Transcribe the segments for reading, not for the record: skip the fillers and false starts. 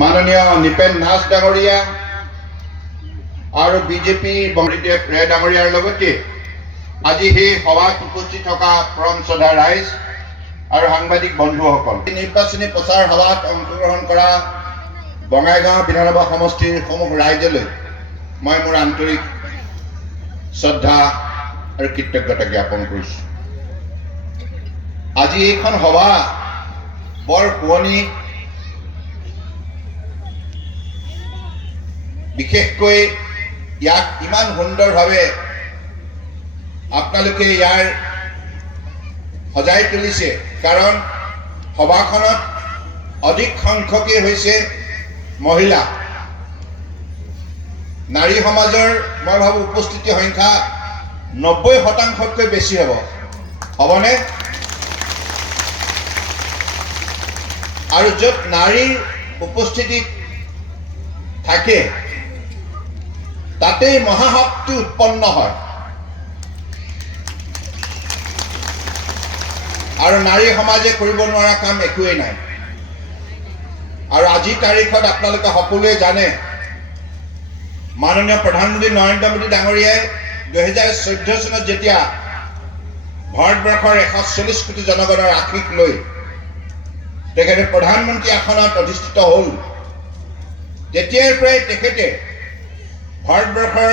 মাননীয় নিপেন নাথ ডাঙৰীয়া আৰু বিজেপি বংশীদেৱ ৰে ডাঙৰীয়াৰ লগতে আজি সেই সভাত উপস্থিত থকা পৰম শ্ৰদ্ধা ৰাইজ আৰু সাংবাদিক বন্ধুসকল, নিৰ্বাচনী প্ৰচাৰ সভাত অংশগ্ৰহণ কৰা বঙাইগাঁও বিধানসভা সমষ্টিৰ সমূহ ৰাইজলৈ মই মোৰ আন্তৰিক শ্ৰদ্ধা আৰু কৃতজ্ঞতা জ্ঞাপন কৰিছোঁ। আজি এইখন সভা বৰ শুৱনি, বিশেষকৈ ইয়াক ইমান সুন্দৰভাৱে আপোনালোকে ইয়াৰ সজাই তুলিছে, কাৰণ সভাখনত অধিক সংখ্যকেই হৈছে মহিলা। নাৰী সমাজৰ মই ভাবোঁ উপস্থিতি সংখ্যা 90% বেছি হ'বনে? আৰু য'ত নাৰীৰ উপস্থিতি থাকে তাতেই মহাশক্তি উৎপন্ন হয়। আৰু নাৰী সমাজে কৰিব নোৱাৰা কাম একোৱেই নাই। আৰু আজিৰ তাৰিখত আপোনালোকে সকলোৱে জানে, মাননীয় প্ৰধানমন্ত্ৰী নৰেন্দ্ৰ মোদী ডাঙৰীয়াই 2014 চনত যেতিয়া ভাৰতবৰ্ষৰ 140 কোটি জনগণৰ আশীষ লৈ তেখেতে প্ৰধানমন্ত্ৰী আসনত অধিষ্ঠিত হ'ল, তেতিয়াৰ পৰাই তেখেতে ভাৰতবৰ্ষৰ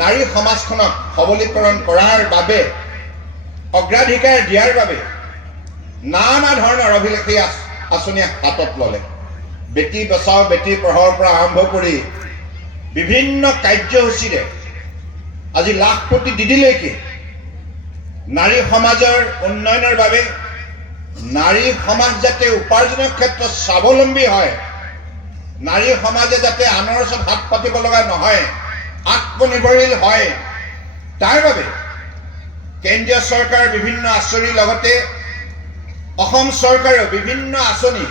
নাৰী সমাজখনক সবলীকৰণ কৰাৰ বাবে, অগ্ৰাধিকাৰ দিয়াৰ বাবে নানা ধৰণৰ অভিলাষী আঁচনি হাতত ল'লে। বেটী বচাও বেটী পঢ়াওৰ পৰা আৰম্ভ কৰি বিভিন্ন কাৰ্যসূচীৰে আজি লাখপতি দিদিলৈকে নাৰী সমাজৰ উন্নয়নৰ বাবে, নাৰী সমাজ যাতে উপাৰ্জনৰ ক্ষেত্ৰত স্বাৱলম্বী হয়, নাৰী সমাজে যাতে আনৰ ওচৰত হাত পাতিব লগা নহয়, আত্মনিৰ্ভৰশীল হয়, তাৰ বাবে কেন্দ্ৰীয় চৰকাৰৰ বিভিন্ন আঁচনিৰ লগতে অসম চৰকাৰেও বিভিন্ন আঁচনি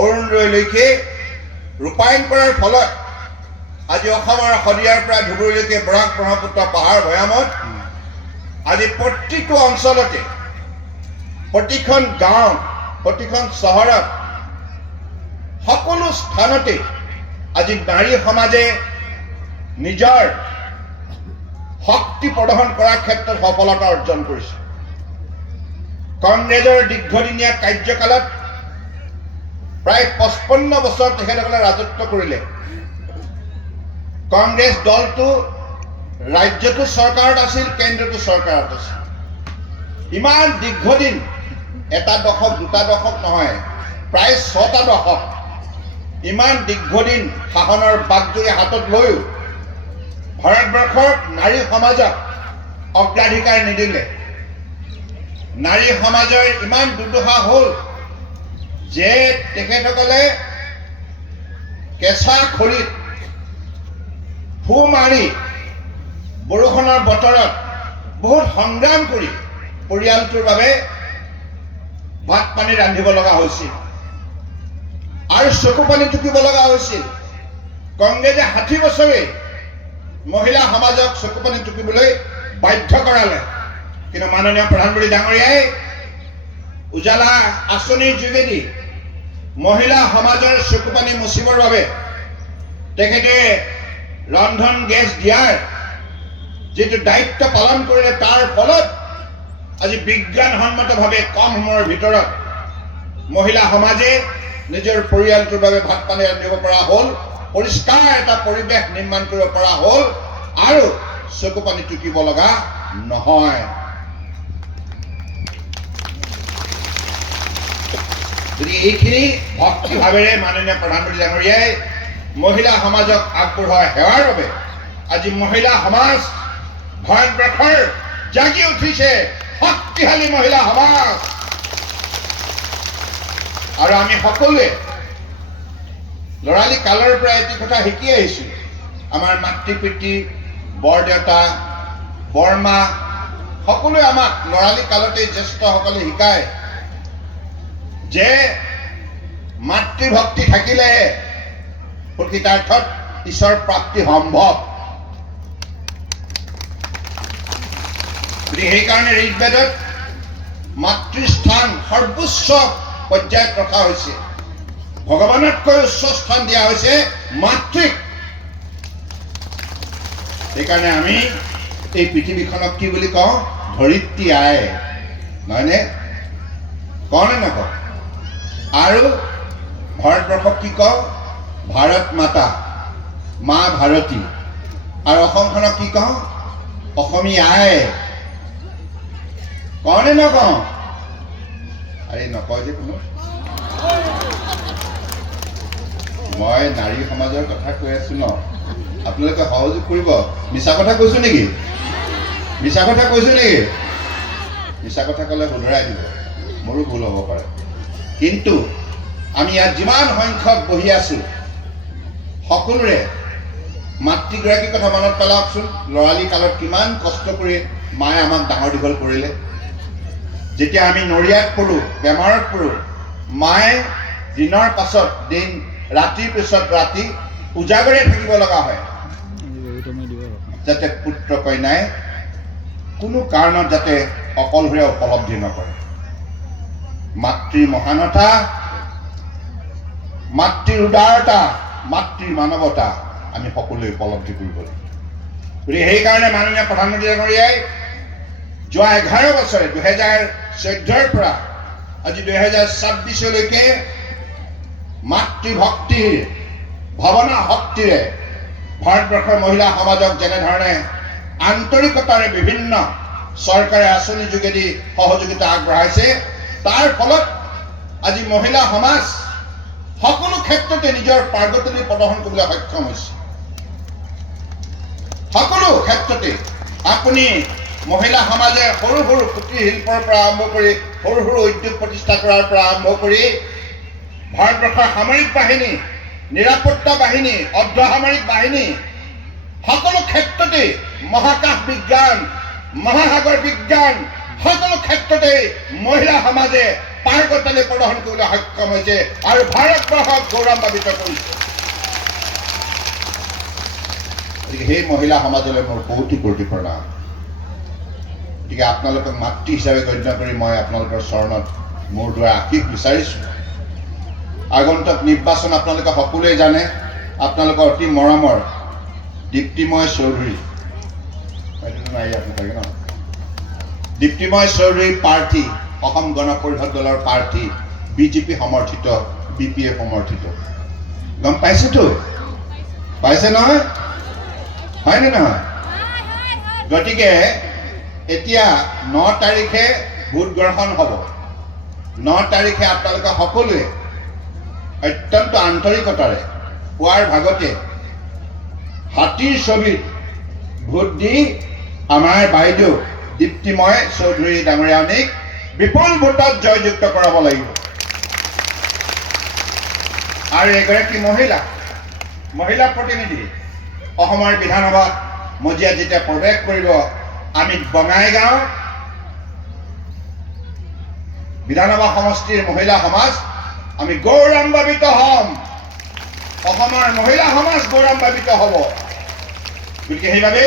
অৰুণোদয়লৈকে ৰূপায়ণ কৰাৰ ফলত আজি অসমৰ শদিয়াৰ পৰা ধুবুৰীলৈকে বৰাক ব্ৰহ্মপুত্ৰ পাহাৰ ভৈয়ামত আজি প্ৰতিটো অঞ্চলতে, প্ৰতিখন গাঁও, প্ৰতিখন চহৰত, সকলো স্থানতে আজি নাৰী সমাজে নিজৰ শক্তি প্ৰদৰ্শন কৰাৰ ক্ষেত্ৰত সফলতা অৰ্জন কৰিছে। কংগ্ৰেছৰ দীৰ্ঘদিনীয়া কাৰ্যকালত প্ৰায় 55 বছৰ তেখেতসকলে ৰাজত্ব কৰিলে। কংগ্ৰেছ দলটো ৰাজ্যতো চৰকাৰত আছিল, কেন্দ্ৰতো চৰকাৰত আছিল। ইমান দীৰ্ঘদিন, এটা দশক দুটা দশক নহয়, প্ৰায় 6টা দশক ইমান দীৰ্ঘদিন শাসনৰ বাগজুৰি হাতত লৈও ভাৰতবৰ্ষৰ নাৰী সমাজক অগ্ৰাধিকাৰ নিদিলে। নাৰী সমাজৰ ইমান দুৰ্দশা হ'ল যে তেখেতসকলে কেঁচা খৰিত ফু মাৰি বৰষুণৰ বতৰত বহুত সংগ্ৰাম কৰি পৰিয়ালটোৰ বাবে ভাত পানী ৰান্ধিব লগা হৈছিল আৰু চকু পানী টুকিব লগা হৈছিল। কংগ্ৰেছে 60 বছৰে মহিলা সমাজক চকু পানী টুকিবলৈ বাধ্য কৰালে, কিন্তু মাননীয় প্ৰধানমন্ত্ৰী ডাঙৰীয়াই উজালা আঁচনিৰ যোগেদি মহিলা সমাজৰ চকু পানী মুচিবৰ বাবে তেখেতে ৰন্ধন গেছ দিয়াৰ যিটো দায়িত্ব পালন কৰিলে, তাৰ ফলত আজি বিজ্ঞানসন্মতভাৱে কম সময়ৰ ভিতৰত মহিলা সমাজে নিজৰ পৰিয়ালটোৰ বাবে ভাত পানী ৰান্ধিব পৰা হ'ল, পৰিষ্কাৰ এটা পৰিৱেশ নিৰ্মাণ কৰিব পৰা হ'ল আৰু চকু পানী টুকিব লগা নহয়। গতিকে এইখিনি ভক্তিভাৱেৰে মাননীয় প্ৰধানমন্ত্ৰী ডাঙৰীয়াই মহিলা সমাজক আগবঢ়োৱা সেৱাৰ বাবে আজি মহিলা সমাজ ভাৰতবৰ্ষৰ জাগি উঠিছে, শক্তিশালী মহিলা সমাজ। আৰু আমি সকলোৱে ল'ৰালি কালৰ পৰা এটি কথা শিকি আহিছোঁ। আমাৰ মাতৃ পিতৃ, বৰদেউতা, বৰমা সকলোৱে আমাক ল'ৰালি কালতে জ্যেষ্ঠসকলে শিকায় যে মাতৃভক্তি থাকিলেহে প্ৰকৃতাৰ্থত ঈশ্বৰ প্ৰাপ্তি সম্ভৱ। সেইকাৰণে ঋগ্বেদত মাতৃস্থান সৰ্বোচ্চ পৰ্যায়ত ৰখা হৈছে। ভগৱানতকৈ উচ্চ স্থান দিয়া হৈছে মাতৃক। সেইকাৰণে আমি এই পৃথিৱীখনক কি বুলি কওঁ? ধৰিত্ৰী আই, নহয়নে? কওঁনে নকওঁ? আৰু ভাৰতবৰ্ষক কি কওঁ? ভাৰত মাতা, মা ভাৰতী। আৰু অসমখনক কি কওঁ? অসমীয়া আই। কওঁনে নকওঁ? আৰে নকয় যে কোনো। মই নাৰী সমাজৰ কথা কৈ আছো ন, আপোনালোকে সহযোগ কৰিব। মিছা কথা কৈছো নেকি? মিছা কথা কৈছো নেকি? মিছা কথা ক'লে শুধৰাই দিব, মোৰো ভুল হ'ব পাৰে। কিন্তু আমি ইয়াত যিমান সংখ্যক বহি আছো, সকলোৰে মাতৃগৰাকীৰ কথা মনত পেলাওকচোন। ল'ৰালি কালত কিমান কষ্ট কৰি মায়ে আমাক ডাঙৰ দীঘল কৰিলে। যেতিয়া আমি নৰিয়াত পৰোঁ, বেমাৰত পৰোঁ, মায়ে দিনৰ পাছত দিন, ৰাতিৰ পিছত ৰাতি উজাগৰে থাকিব লগা হয়, যাতে পুত্ৰ কন্যাই কোনো কাৰণত যাতে অকলশৰে উপলব্ধি নকৰে। মাতৃৰ মহানতা, মাতৃৰ উদাৰতা, মাতৃৰ মানৱতা আমি সকলোৱে উপলব্ধি কৰিব লাগিব। গতিকে সেইকাৰণে মাননীয় প্ৰধানমন্ত্ৰী ডাঙৰীয়াই যোৱা 11 বছৰে 2014ৰ পৰা আজি 2026লৈকে মাতৃভক্তিৰ ভাৱনা শক্তিৰে ভাৰতবৰ্ষৰ মহিলা সমাজক যেনেধৰণে আন্তৰিকতাৰে বিভিন্ন চৰকাৰে আঁচনি যোগেদি সহযোগিতা আগবঢ়াইছে, তাৰ ফলত আজি মহিলা সমাজ সকলো ক্ষেত্ৰতে নিজৰ পাৰ্গতনী প্ৰদৰ্শন কৰিবলৈ সক্ষম হৈছে। সকলো ক্ষেত্ৰতে আপুনি মহিলা সমাজে সৰু সৰু কুটিৰ শিল্পৰ পৰা আৰম্ভ কৰি সৰু সৰু উদ্যোগ প্ৰতিষ্ঠা কৰাৰ পৰা আৰম্ভ কৰি ভাৰতবৰ্ষৰ সামৰিক বাহিনী, নিৰাপত্তা বাহিনী, অৰ্ধ সামৰিক বাহিনী, সকলো ক্ষেত্ৰতে মহাকাশ বিজ্ঞান, মহাসাগৰ বিজ্ঞান, সকলো ক্ষেত্ৰতে মহিলা সমাজে পাৰ্গতনী প্ৰদৰ্শন কৰিবলৈ সক্ষম হৈছে আৰু ভাৰতবৰ্ষক গৌৰৱান্বিত কৰিছে। গতিকে সেই মহিলা সমাজলৈ মোৰ কোটি কোটি প্ৰণাম। গতিকে আপোনালোকক মাতৃ হিচাপে গণ্য কৰি মই আপোনালোকৰ চৰণত মোৰ দ্বাৰা আশীষ বিচাৰিছোঁ। আগন্তুক নিৰ্বাচন আপোনালোকে সকলোৱে জানে, আপোনালোকৰ অতি মৰমৰ দীপ্তিময় চৌধুৰী, দীপ্তিময় চৌধুৰী প্ৰাৰ্থী, অসম গণ পৰিষদ দলৰ প্ৰাৰ্থী, বিজেপি সমৰ্থিত, BPF সমৰ্থিত। গম পাইছেতো? পাইছে নহয়? হয়নে নহয়? গতিকে এতিয়া 9 তাৰিখে ভোট গ্ৰহণ হ'ব। 9 তাৰিখে আপোনালোকে সকলোৱে অত্যন্ত আন্তৰিকতাৰে পুৱাৰ ভাগতে হাতীৰ ছবিত ভোট দি আমাৰ বাইদেউ দীপ্তিময় চৌধুৰী ডাঙৰীয়ানীক বিপুল ভোটত জয়যুক্ত কৰাব লাগিব। আৰু এগৰাকী মহিলা প্ৰতিনিধি অসমৰ বিধানসভাত মজিয়াত যেতিয়া প্ৰৱেশ কৰিব, আমি বঙাইগাঁও বিধানসভা সমষ্টিৰ মহিলা সমাজ আমি গৌৰৱান্বিত হ'ম। অসমৰ মহিলা সমাজ গৌৰৱান্বিত হ'ব। গতিকে সেইবাবে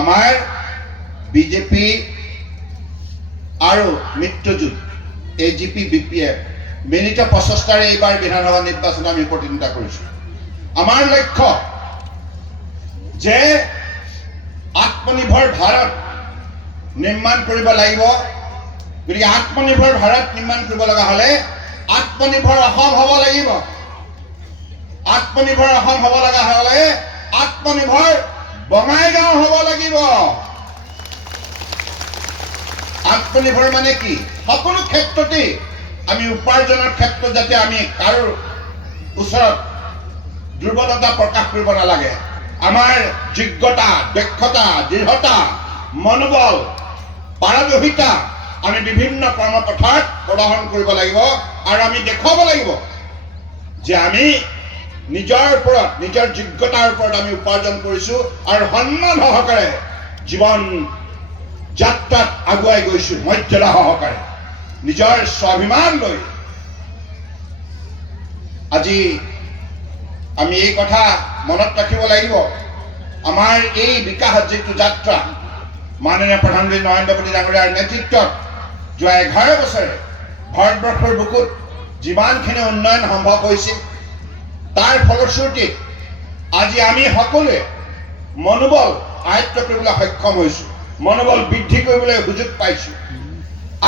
আমাৰ বিজেপি আৰু মিত্ৰজোঁট AGP BPF মিলিত প্ৰচেষ্টাৰে এইবাৰ বিধানসভা নিৰ্বাচন আমি প্ৰতিদ্বন্দ্বিতা কৰিছোঁ। আমাৰ লক্ষ্য যে আত্মনিৰ্ভৰ ভাৰত নিৰ্মাণ কৰিব লাগিব। গতিকে আত্মনিৰ্ভৰ ভাৰত নিৰ্মাণ কৰিব লগা হ'লে আত্মনিৰ্ভৰ অসম হ'ব লাগিব। আত্মনিৰ্ভৰ অসম হ'ব লগা হ'লে আত্মনিৰ্ভৰ বঙাইগাঁও হ'ব লাগিব। আত্মনিৰ্ভৰ মানে কি? সকলো ক্ষেত্ৰতে আমি উপাৰ্জনৰ ক্ষেত্ৰত যাতে আমি কাৰো ওচৰত দুৰ্বলতা প্ৰকাশ কৰিব নালাগে। আমাৰ যোগ্যতা, দক্ষতা, দৃঢ়তা, মনোবল, পাৰদৰ্শিতা আমি বিভিন্ন কৰ্মপথাৰত প্ৰদৰ্শন কৰিব লাগিব আৰু আমি দেখুৱাব লাগিব যে আমি নিজৰ ওপৰত, নিজৰ যোগ্যতাৰ ওপৰত আমি উপাৰ্জন কৰিছোঁ আৰু সন্মান সহকাৰে জীৱন যাত্ৰাত আগুৱাই গৈছোঁ, মৰ্যাদা সহকাৰে নিজৰ স্বাভিমান লৈ। আজি আমি এই কথা মনত ৰাখিব লাগিব, আমাৰ এই বিকাশ যিটো যাত্ৰা মাননীয় প্ৰধানমন্ত্ৰী নৰেন্দ্ৰ মোদী ডাঙৰীয়াৰ নেতৃত্বত যোৱা 11 বছৰে ভাৰতবৰ্ষৰ বুকুত যিমানখিনি উন্নয়ন সম্ভৱ হৈছিল তাৰ ফলশ্ৰুতিত আজি আমি সকলোৱে মনোবল আয়ত্ত কৰিবলৈ সক্ষম হৈছোঁ, মনোবল বৃদ্ধি কৰিবলৈ সুযোগ পাইছোঁ,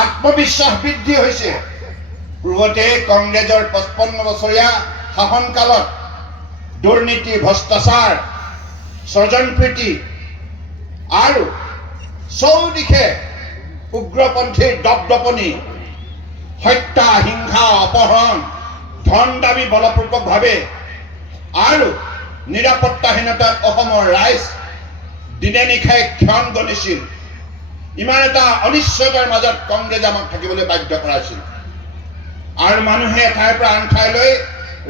আত্মবিশ্বাস বৃদ্ধি হৈছে। পূৰ্বতে কংগ্ৰেছৰ 55 বছৰীয়া শাসনকালত দুৰ্নীতি, ভ্ৰষ্টাচাৰ, স্বজনপ্ৰীতি আৰু চৌদিশে উগ্ৰপন্থীৰ দপদপনি, হত্যা, হিংসা, অপহৰণ, ধন দাবী বলপূৰ্বকভাৱে আৰু নিৰাপত্তাহীনতাত অসমৰ ৰাইজ দিনে নিশাই ক্ষণ গণিছিল। ইমান এটা অনিশ্চয়তাৰ মাজত কংগ্ৰেছে আমাক থাকিবলৈ বাধ্য কৰাইছিল আৰু মানুহে এঠাইৰ পৰা আন ঠাইলৈ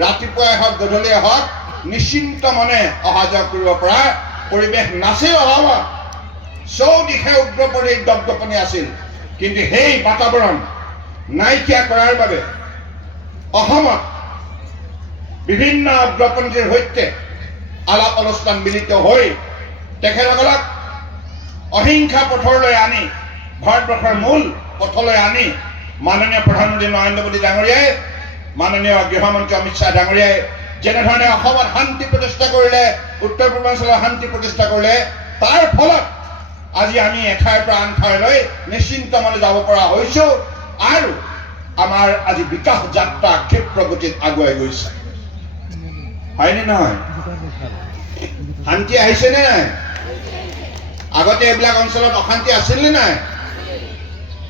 ৰাতিপুৱাই হওক গধূলিয়ে হওক নিশ্চিন্ত মনে অহা যোৱা কৰিব পৰা পৰিৱেশ নাছিল। অসমত চৌদিশে উগ্ৰপন্থীৰ দপদপনি আছিল, কিন্তু সেই বাতাবৰণ নাইকিয়া কৰাৰ বাবে অসমত বিভিন্ন উগ্ৰপন্থীৰ সৈতে আলাপ আলোচনাত মিলিত হৈ তেখেতসকলক অহিংসা পথলৈ আনি, ভাৰতবৰ্ষৰ মূল পথলৈ আনি মাননীয় প্ৰধানমন্ত্ৰী নৰেন্দ্ৰ মোদী ডাঙৰীয়াই, মাননীয় গৃহমন্ত্ৰী অমিত শ্বাহ ডাঙৰীয়াই যেনেধৰণে অসমত শান্তি প্ৰতিষ্ঠা কৰিলে, উত্তৰ পূৰ্বাঞ্চলৰ শান্তি প্ৰতিষ্ঠা কৰিলে, তাৰ ফলত আজি আমি এঠাইৰ পৰা আন ঠাইলৈ নিশ্চিন্ত মনে যাব পৰা হৈছোঁ আৰু আমাৰ আজি বিকাশ যাত্ৰা ক্ষিপ্ৰ গতিত আগুৱাই গৈছে। হয়নে নহয়? শান্তি আহিছে নে নাই? আগতে এইবিলাক অঞ্চলত অশান্তি আছিল নে নাই?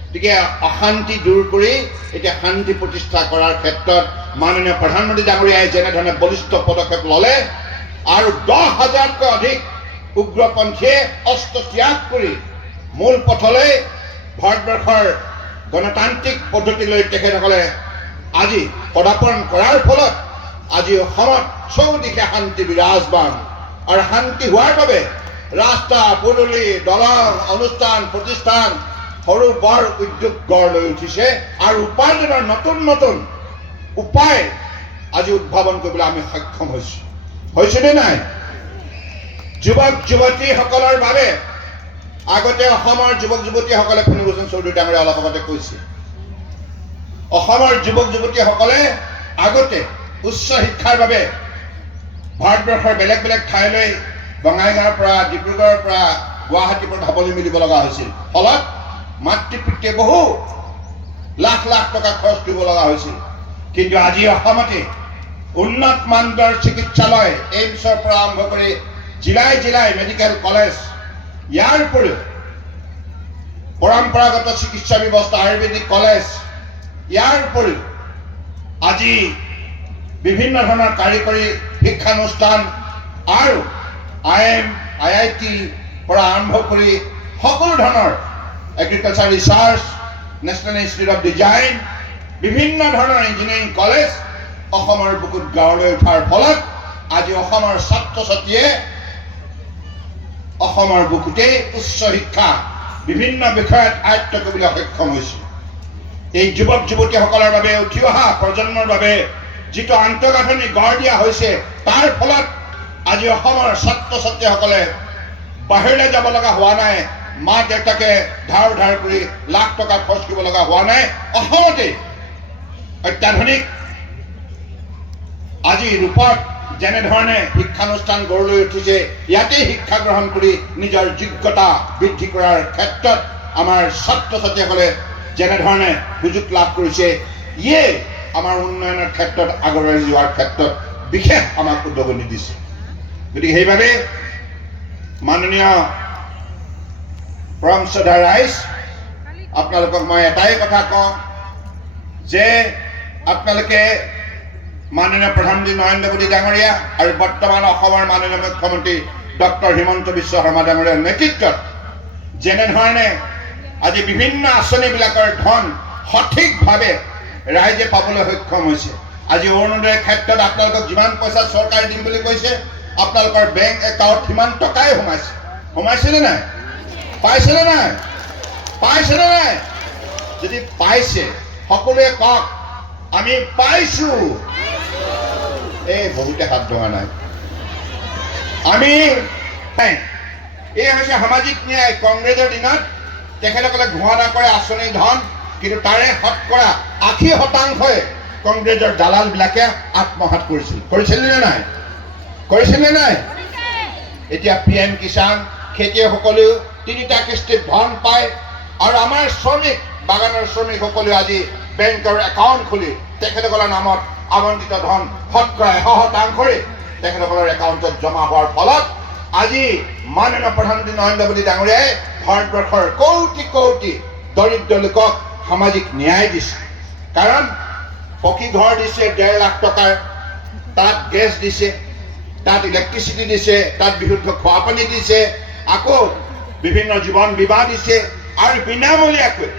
গতিকে অশান্তি দূৰ কৰি এতিয়া শান্তি প্ৰতিষ্ঠা কৰাৰ ক্ষেত্ৰত মাননীয় প্ৰধানমন্ত্ৰী ডাঙৰীয়াই যেনেধৰণে বলিষ্ঠ পদক্ষেপ ল'লে আৰু 10,000তকৈ অধিক উগ্ৰপন্থীয়ে অস্ত্ৰ ত্যাগ কৰি মূল পথলৈ ভাৰতবৰ্ষৰ গণতান্ত্ৰিক পদ্ধতিলৈ তেখেতসকলে আজি পদাৰ্পণ কৰাৰ ফলত আজি অসমত চৌদিশে শান্তি বিৰাজমান আৰু শান্তি হোৱাৰ বাবে ৰাস্তা পদূলি, দলং, অনুষ্ঠান, প্ৰতিষ্ঠান, সৰু বৰ উদ্যোগ গঢ় লৈ উঠিছে আৰু উপাৰ্জনৰ নতুন নতুন উপায় আজি উদ্ভাৱন কৰিবলৈ আমি সক্ষম হৈছোঁ। হৈছেনে নাই? যুৱক যুৱতীসকলৰ বাবে আগতে অসমৰ যুৱক যুৱতীসকলে ফণীভূষণ চৌধুৰী ডাঙৰীয়া অলপ আগতে কৈছে, অসমৰ যুৱক যুৱতীসকলে আগতে উচ্চ শিক্ষাৰ বাবে ভাৰতবৰ্ষৰ বেলেগ বেলেগ ঠাইলৈ বঙাইগাঁৱৰ পৰা, ডিব্ৰুগড়ৰ পৰা, গুৱাহাটীৰ পৰা ঢাপলি মেলিব লগা হৈছিল। ফলত মাতৃ পিতৃয়ে বহু লাখ লাখ টকা খৰচ কৰিব লগা হৈছিল। কিন্তু আজি অসমতে উন্নত মানদণ্ডৰ চিকিৎসালয়, এইমছৰ পৰা আৰম্ভ কৰি জিলাই জিলাই মেডিকেল কলেজ, ইয়াৰ উপৰিও পৰম্পৰাগত চিকিৎসা ব্যৱস্থা, আয়ুৰ্বেদিক কলেজ, ইয়াৰ উপৰিও আজি বিভিন্ন ধৰণৰ কাৰিকৰী শিক্ষানুষ্ঠান আৰু IIM, IIT পৰা আৰম্ভ কৰি সকলো ধৰণৰ agriculture research, national institute of design, বিভিন্ন ধৰণৰ ইঞ্জিনিয়াৰিং কলেজ অসমৰ বুকুত গাঁৱলৈ উঠাৰ ফলত আজি অসমৰ ছাত্ৰ ছাত্ৰীয়ে অসমৰ বুকুতেই উচ্চ শিক্ষা বিভিন্ন বিষয়ত আয়ত্ত কৰিবলৈ সক্ষম হৈছে। এই যুৱক যুৱতীসকলৰ বাবে উঠি অহা প্ৰজন্মৰ বাবে যিটো আন্তঃগাঁথনি গঢ় দিয়া হৈছে, তাৰ ফলত আজি অসমৰ ছাত্ৰ ছাত্ৰীসকলে বাহিৰলৈ যাব লগা হোৱা নাই, মা দেউতাকে ধাৰ ধাৰ কৰি লাখ টকা খৰচ কৰিব লগা হোৱা নাই। অসমতে অত্যাধুনিক আজি ৰূপত যেনেধৰণে শিক্ষানুষ্ঠান গঢ় লৈ উঠিছে, ইয়াতেই শিক্ষা গ্ৰহণ কৰি নিজৰ যোগ্যতা বৃদ্ধি কৰাৰ ক্ষেত্ৰত আমাৰ ছাত্ৰ ছাত্ৰীসকলে যেনেধৰণে সুযোগ লাভ কৰিছে, ইয়ে আমাৰ উন্নয়নৰ ক্ষেত্ৰত আগবাঢ়ি যোৱাৰ ক্ষেত্ৰত বিশেষ আমাক উদগনি দিছে। গতিকে সেইবাবে মাননীয় পৰম শ্ৰদ্ধা ৰাইজ, আপোনালোকক মই এটাই কথা কওঁ যে আপোনালোকে মাননীয় প্ৰধানমন্ত্ৰী নৰেন্দ্ৰ মোদী ডাঙৰীয়া আৰু বৰ্তমান অসমৰ মাননীয় মুখ্যমন্ত্ৰী ডক্টৰ হিমন্ত বিশ্ব শৰ্মা ডাঙৰীয়াৰ নেতৃত্বত যেনেধৰণে আজি বিভিন্ন আঁচনিবিলাকৰ ধন সঠিকভাৱে ৰাইজে পাবলৈ সক্ষম হৈছে। আজি অৰুণোদয়ৰ ক্ষেত্ৰত আপোনালোকক যিমান পইচা চৰকাৰে দিম বুলি কৈছে, আপোনালোকৰ বেংক একাউণ্ট সিমান টকাই সোমাইছে। সোমাইছেনে নাই? পাইছেনে নাই? পাইছেনে নাই? যদি পাইছে সকলোৱে কওক, আমি পাইছোঁ। এই বহুতে হাত ধৰা নাই। আমি এই হৈছে সামাজিক ন্যায়। কংগ্ৰেছৰ দিনত তেখেতসকলে ঘোষণা কৰে আঁচনি ধন, কিন্তু তাৰে শতকৰা 80% কংগ্ৰেছৰ দালালবিলাকে আত্মঘাত কৰিছিল নে নাই? এতিয়া PM কিষাণ খেতিয়কসকলেও 3টা কিস্তিত ধন পায় আৰু আমাৰ শ্ৰমিক বাগানৰ শ্ৰমিকসকলেও আজি বেংকৰ একাউণ্ট খুলি তেখেতসকলৰ নামত আবণ্টিত ধন শতকৰা 100% তেখেতসকলৰ একাউণ্টত জমা হোৱাৰ ফলত আজি মাননীয় প্ৰধানমন্ত্ৰী নৰেন্দ্ৰ মোদী ডাঙৰীয়াই ভাৰতবৰ্ষৰ কোটি কোটি দৰিদ্ৰ লোকক সামাজিক ন্যায় দিছে। কাৰণ পকী ঘৰ দিছে 1.5 লাখ টকাৰ, তাত গেছ দিছে, তাত ইলেক্ট্ৰিচিটি দিছে, তাত বিশুদ্ধ খোৱা পানী দিছে, আকৌ বিভিন্ন জীৱন বীমা দিছে আৰু বিনামূলীয়াকৈ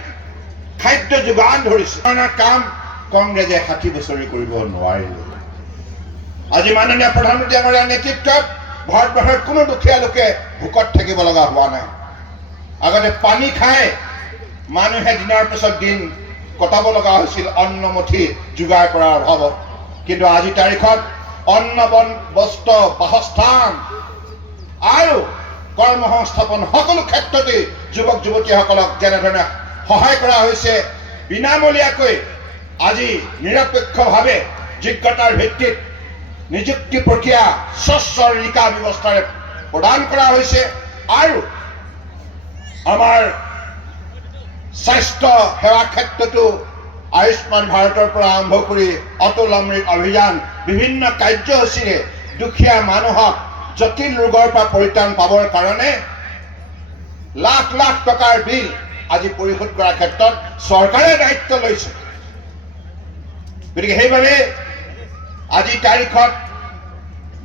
খাদ্য যোগান ধৰিছে। কাম কংগ্ৰেছে 60 বছৰে কৰিব নোৱাৰিলে। আজি মাননীয় প্ৰধানমন্ত্ৰী ডাঙৰীয়াৰ নেতৃত্বত ভাৰতবৰ্ষৰ কোনো দুখীয়া লোকে ভোকত থাকিব লগা হোৱা নাই। আগতে পানী খাই মানুহে দিনৰ পিছত দিন কটাব লগা হৈছিল অন্নমুঠি যোগাৰ কৰাৰ অভাৱত, কিন্তু আজি তাৰিখত অন্ন বস্ত্ৰ বাসস্থান আৰু কৰ্মসংস্থাপন সকলো ক্ষেত্ৰতে যুৱক যুৱতীসকলক যেনেধৰণে সহায় কৰা হৈছে, বিনামূলীয়াকৈ আজি নিৰপেক্ষভাৱে যোগ্যতাৰ ভিত্তিত নিযুক্তি প্ৰক্ৰিয়া স্বচ্ছ ৰিকা ব্যৱস্থাৰে প্ৰদান কৰা হৈছে আৰু আমাৰ স্বাস্থ্য সেৱা ক্ষেত্ৰতো আয়ুষ্মান ভাৰতৰ পৰা আৰম্ভ কৰি অটল অমৃত অভিযান বিভিন্ন কাৰ্যসূচীৰে দুখীয়া মানুহক জটিল ৰোগৰ পৰা পৰিত্ৰাণ পাবৰ কাৰণে লাখ লাখ টকাৰ বিল আজি পৰিশোধ কৰাৰ ক্ষেত্ৰত চৰকাৰে দায়িত্ব লৈছে। গতিকে সেইবাবে আজি তাৰিখত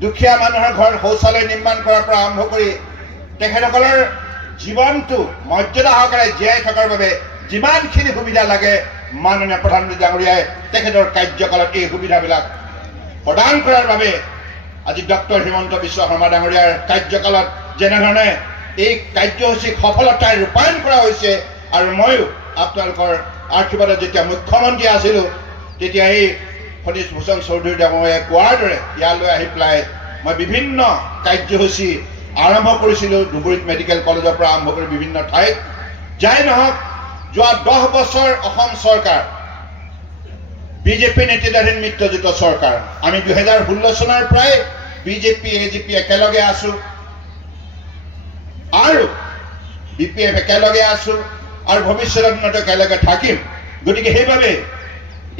দুখীয়া মানুহৰ ঘৰত শৌচালয় নিৰ্মাণ কৰাৰ পৰা আৰম্ভ কৰি তেখেতসকলৰ জীৱনটো মৰ্যাদা সহকাৰে জীয়াই থকাৰ বাবে যিমানখিনি সুবিধা লাগে মাননীয় প্ৰধানমন্ত্ৰী ডাঙৰীয়াই তেখেতৰ কাৰ্যকালত এই সুবিধাবিলাক প্ৰদান কৰাৰ বাবে আজি ডক্টৰ হিমন্ত বিশ্ব শৰ্মা ডাঙৰীয়াৰ কাৰ্যকালত যেনেধৰণে এই কাৰ্যসূচীক সফলতাৰে ৰূপায়ণ কৰা হৈছে আৰু ময়ো আপোনালোকৰ আশীৰ্বাদত যেতিয়া মুখ্যমন্ত্ৰী আছিলোঁ তেতিয়া এই সতীশ ভূষণ চৌধুৰী ডাঙৰীয়াই কোৱাৰ দৰে ইয়ালৈ আহি পেলাই মই বিভিন্ন কাৰ্যসূচী আৰম্ভ কৰিছিলোঁ। ধুবুৰীত মেডিকেল কলেজৰ পৰা আৰম্ভ কৰি বিভিন্ন ঠাইত যাই নহওক যোৱা 10 বছৰ অসম চৰকাৰ বিজেপি নেতৃত্বাধীন মিত্ৰজোঁট চৰকাৰ, আমি 2016 চনৰ পৰাই বিজেপি এজিপি একেলগে আছো আৰু BPF একেলগে আছো আৰু ভৱিষ্যতৰ দিনত একেলগে থাকিম। গতিকে সেইবাবে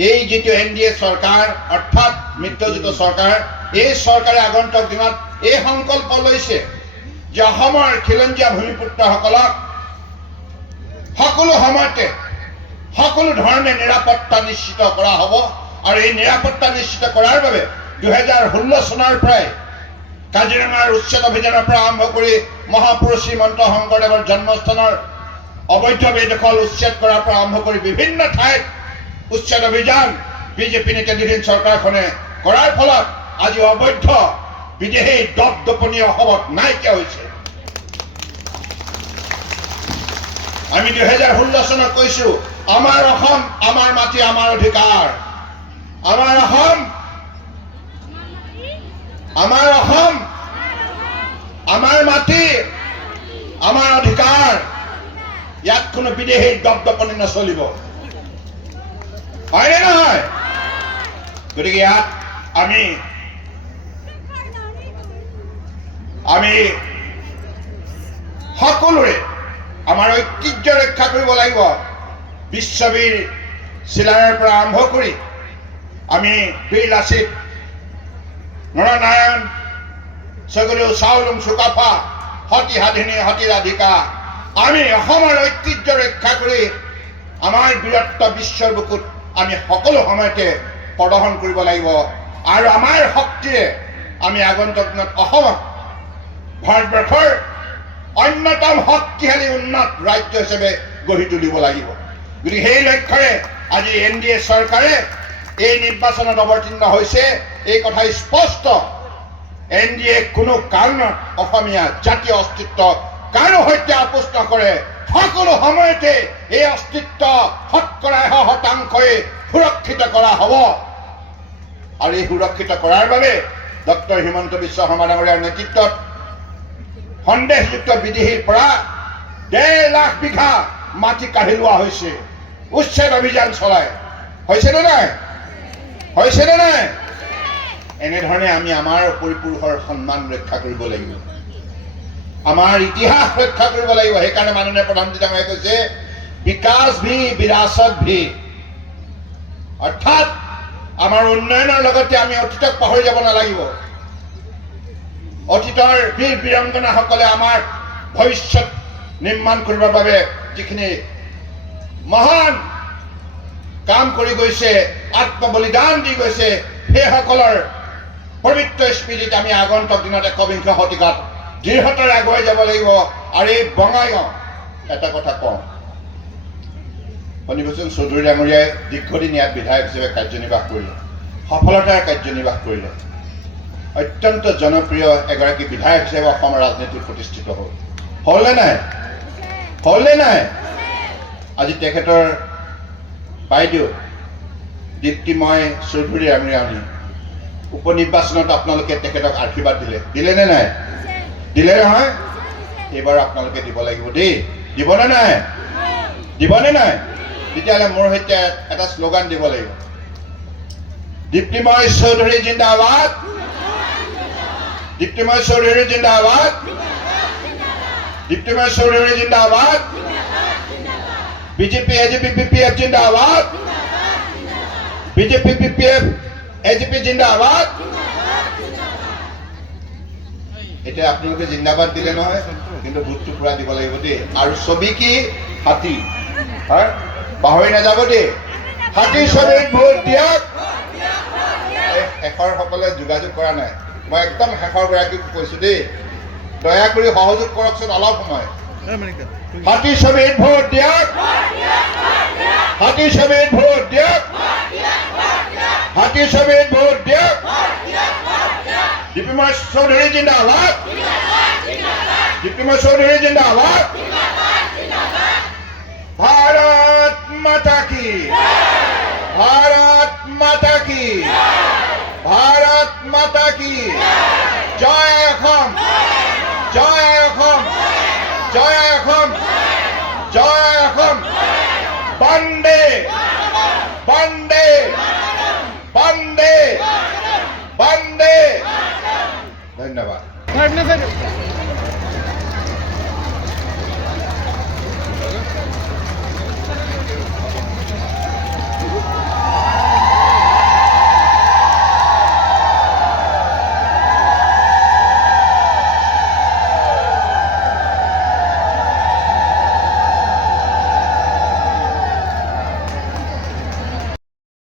এই যিটো NDA চৰকাৰ অৰ্থাৎ মিত্ৰজোঁট চৰকাৰ, এই চৰকাৰে আগন্তুক দিনত এই সংকল্প লৈছে যে অসমৰ খিলঞ্জীয়া ভূমিপুত্ৰসকলক সকলো সময়তে সকলো ধৰণে নিৰাপত্তা নিশ্চিত কৰা হ'ব আৰু এই নিৰাপত্তা নিশ্চিত কৰাৰ বাবে 2016 চনৰ পৰাই কাজিৰঙাৰ উচ্ছেদ অভিযানৰ পৰা আৰম্ভ কৰি মহাপুৰুষ শ্ৰীমন্ত শংকৰদেৱৰ জন্মস্থানৰ অবৈধ বেদখল উচ্ছেদ কৰাৰ পৰা আৰম্ভ কৰি বিভিন্ন ঠাইত উচ্ছেদ অভিযান বিজেপি নেতৃত্বাধীন চৰকাৰখনে কৰাৰ ফলত আজি অবৈধ বিদেশী দপদপনি অসমত নাইকিয়া হৈছে। আমি 2016 চনত কৈছো আমাৰ অসম আমাৰ মাটি আমাৰ অধিকাৰ, আমাৰ অসম আমাৰ মাটি আমাৰ অধিকাৰ, ইয়াত কোনো বিদেশী দপদপনি নচলিব, হয়নে নহয়? গতিকে ইয়াত আমি সকলোৰে আমাৰ ঐতিহ্য ৰক্ষা কৰিব লাগিব। বিশ্ববীৰ চিলাৰায়ৰ পৰা আৰম্ভ কৰি আমি বীৰ লাচিত, নৰনাৰায়ণ, ছগলু, চাওলুং চুকাফা, সতী সাধিনী, সতী ৰাধিকা, আমি অসমৰ ঐতিহ্য ৰক্ষা কৰি আমাৰ বীৰত্ব বিশ্বৰ বুকুত আমি সকলো সময়তে প্ৰদৰ্শন কৰিব লাগিব আৰু আমাৰ শক্তিৰে আমি আগন্তুক দিনত অসমক ভাৰতবৰ্ষৰ অন্যতম শক্তিশালী উন্নত ৰাজ্য হিচাপে গঢ়ি তুলিব লাগিব। গতিকে সেই লক্ষ্যৰে আজি NDA চৰকাৰে এই নিৰ্বাচনত অৱতীৰ্ণ হৈছে। এই কথা স্পষ্ট, NDA কোনো কাৰণত অসমীয়া জাতীয় অস্তিত্ব কাৰো সৈতে আপোচ নকৰে। সকলো সময়তে এই অস্তিত্ব শতকৰা 100% সুৰক্ষিত কৰা হ'ব আৰু এই সুৰক্ষিত কৰাৰ বাবে ডক্টৰ হিমন্ত বিশ্ব শৰ্মা ডাঙৰীয়াৰ নেতৃত্বত সন্দেহযুক্ত বিদেশীৰ পৰা 1.5 লাখ বিঘা মাটি কাঢ়ি লোৱা হৈছে, উচ্ছেদ অভিযান চলাই হৈছে নে নাই? হৈছেনে নাই? এনেধৰণে আমি আমাৰ পৰিপুৰুষৰ সন্মান ৰক্ষা কৰিব লাগিব, আমাৰ ইতিহাস ৰক্ষা কৰিব লাগিব। সেইকাৰণে মাননীয় প্ৰধানমন্ত্ৰী ডাঙৰীয়াই কৈছে বিকাশ ভি বিৰাসত ভি, অৰ্থাৎ আমাৰ উন্নয়নৰ লগতে আমি অতীতক পাহৰি যাব নালাগিব। অতীতৰ বীৰ বীৰাংগনাসকলে আমাৰ ভৱিষ্যত নিৰ্মাণ কৰিবৰ বাবে যিখিনি মহান কাম কৰি গৈছে, আত্মবলিদান দি গৈছে, সেইসকলৰ পবিত্ৰ স্মৃতিত আমি আগন্তুক দিনত একবিংশ শতিকাত দৃঢ়তাৰে আগুৱাই যাব লাগিব। আৰু এই বঙাইগাঁও এটা কথা কওঁ, ফণীভূষণ চৌধুৰী ডাঙৰীয়াই দীৰ্ঘদিন ইয়াত বিধায়ক হিচাপে কাৰ্যনিৰ্বাহ কৰিলে, সফলতাৰে কাৰ্যনিৰ্বাহ কৰিলে, অত্যন্ত জনপ্ৰিয় এগৰাকী বিধায়ক হিচাপে অসমৰ ৰাজনীতিত প্ৰতিষ্ঠিত হ'ল। হ'লনে নাই? হ'লনে নাই? আজি তেখেতৰ বাইদেউ দীপ্তিময় চৌধুৰী ডাঙৰীয়ানী উপনিৰ্বাচনত আপোনালোকে তেখেতক আশীৰ্বাদ দিলেনে নাই? দিলে নহয়? এইবাৰ আপোনালোকে দিব লাগিব দেই। দিবনে নাই? দিবনে নাই? তেতিয়াহ'লে মোৰ সৈতে এটা শ্লোগান দিব লাগিব, দীপ্তিময় চৌধুৰী জিন্দাবাদ, দীপ্তিময় চৌধুৰী জিন্দাবাদ, দীপ্তিময় চৌধুৰী জিন্দাবাদ, বিজেপি এজিপি বিপিএফ জিন্দাবাদ, বিজেপি বিপিএফ এজিপি জিন্দাবাদ। এতিয়া আপোনালোকে জিন্দাবাদ দিলে নহয়, কিন্তু ভোটটো পুৰা দিব লাগিব দেই। আৰু ছবি কি? হাতী, হয়, পাহৰি নাযাব দেই। হাতী ছবিত ভোট দিয়ক। শেষৰ সকলে যোগাযোগ কৰা নাই, মই একদম শেষৰ গৰাকীক কৈছো দেই, দয়া কৰি সহযোগ কৰকচোন অলপ সময়। হাতী ছবিত ভোট দিয়ক, হাতী ছবিত ভোট দিয়ক, হাতী ছবিত ভোট দিয়ক। দীপ্তিময় চৌধুৰী জিন্দাবাদ, দীপ্তিময় চৌধুৰী জিন্দাবাদ। ভাৰত মাতা কি, ভাৰত মাতা কি, ভাৰত মাতা কি জয়। অসম, জয় অসম, জয় অসম, জয় অসম। বন্দে